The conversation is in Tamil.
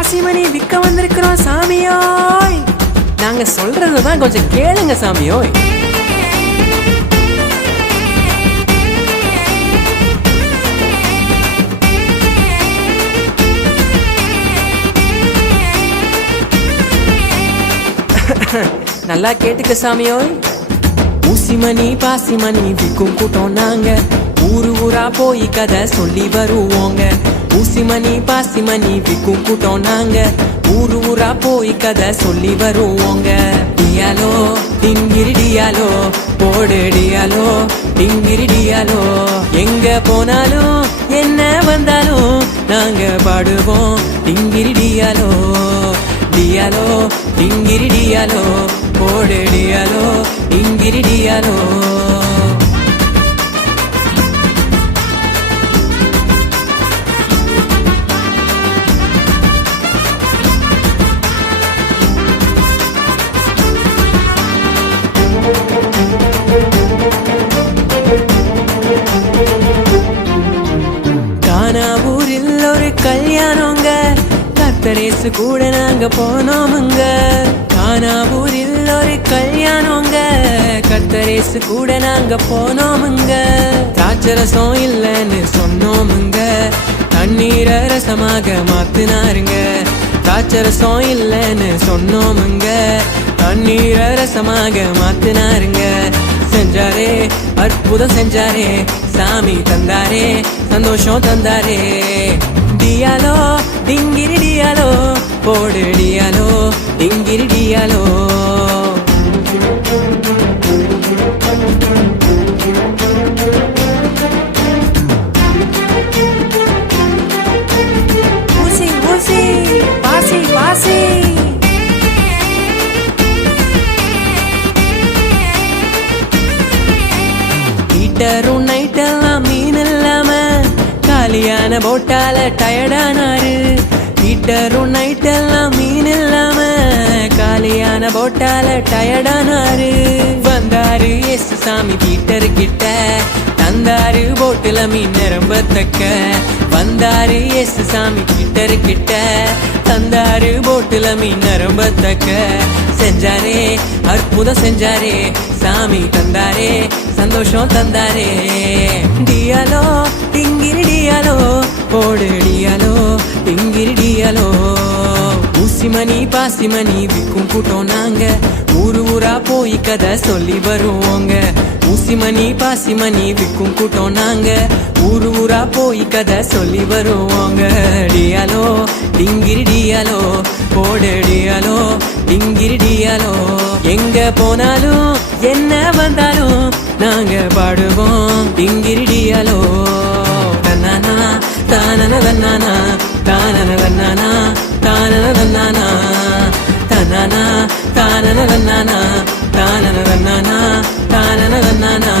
பாசிமணி விற்க வந்திருக்கிறோம் சாமியோய். நாங்க சொல்றதுதான் கொஞ்சம் கேளுங்க சாமியோய். நல்லா கேட்டுக்க சாமியோய். ஊசிமணி பாசிமணி விற்கும் கூட்டம் நாங்க. ஊரு ஊரா போய் கதை சொல்லி வருவோங்க. ஊசிமணி பாசிமணி விக்கும் கூட்டம் நாங்க ஊரு ஊரா போய் கதை சொல்லி வருவோங்க. டியாலோ டிங்கிரிடியாலோ போடுடியாலோ டிங்கிரிடியாலோ. எங்க போனாலும் என்ன வந்தாலும் நாங்க பாடுவோம். டிங்கிரிடியாலோ டியாலோ டிங்கிரிடியாலோ போடுடியாலோ டிங்கிரிடியாலோ. போடு ஒரு கல்யாணங்க. கத்தரேசு கூட நாங்க போனோமுங்க. கானாவூரில் ஒரு கல்யாணங்க. கத்தரேசு கூட நாங்க போனோமுங்க. திராட்சரசம் இல்லைன்னு சொன்னோமுங்க. தண்ணீர ரசமாக மாத்தினாருங்க. திராட்சரசம் இல்லைன்னு சொன்னோமுங்க. தண்ணீர ரசமாக மாத்தினாருங்க. செஞ்சாரே அற்புதம் செஞ்சாரே. சாமி தந்தாரே சந்தோஷம் தந்தாரே டியாலோ டிங்கிரி டியாலோ போடு டியாலோ டிங்கிரி டியாலோ ஹீட்டரும் நைட்டெல்லாம் மீன் இல்லாம காலியான போட்டால டயர்டானாரு ஹீட்டரும் நைட்டெல்லாம் மீன் இல்லாம காலியான போட்டால டயர்டானாரு வந்தாரு எஸ் சாமி ஹீட்டர் கிட்ட தந்தாரு போட்டுல மீன் நிரம்ப தக்க வந்தாரு எஸ் சாமி ஹீட்டர் கிட்ட தந்தாரு போட்டுல மீன் நிரம்ப தக்க செஞ்சாரே அற்புதம் செஞ்சாரே சாமி தந்தாரே சந்தோஷம் தந்தாரே. டியாலோ டிங்கிரி டியாலோ போடு டியாலோ டிங்கிரி டியாலோ. ஊசிமணி பாசிமணி விற்கும் கூட்டம் நாங்க. ஊரு ஊரா போய் கதை சொல்லி வருவோங்க. ஊசிமணி பாசிமணி விற்கும் கூட்டம் நாங்க. ஊரு ஊரா போய் கதை சொல்லி வருவோங்க. டியாலோ டிங்கிரி டியாலோ போடு டியாலோ டிங்கிரி எங்க போனாலும் என்ன வந்தாலும் நாங்க பாடுவோம். டிங்கிரி டியாலோ தன்னானா தானன தன்னானா தானன தன்னானா தானன தன்னானா. தன்னானா தானன தன்னானா தானன தன்னானா தானன தன்னானா.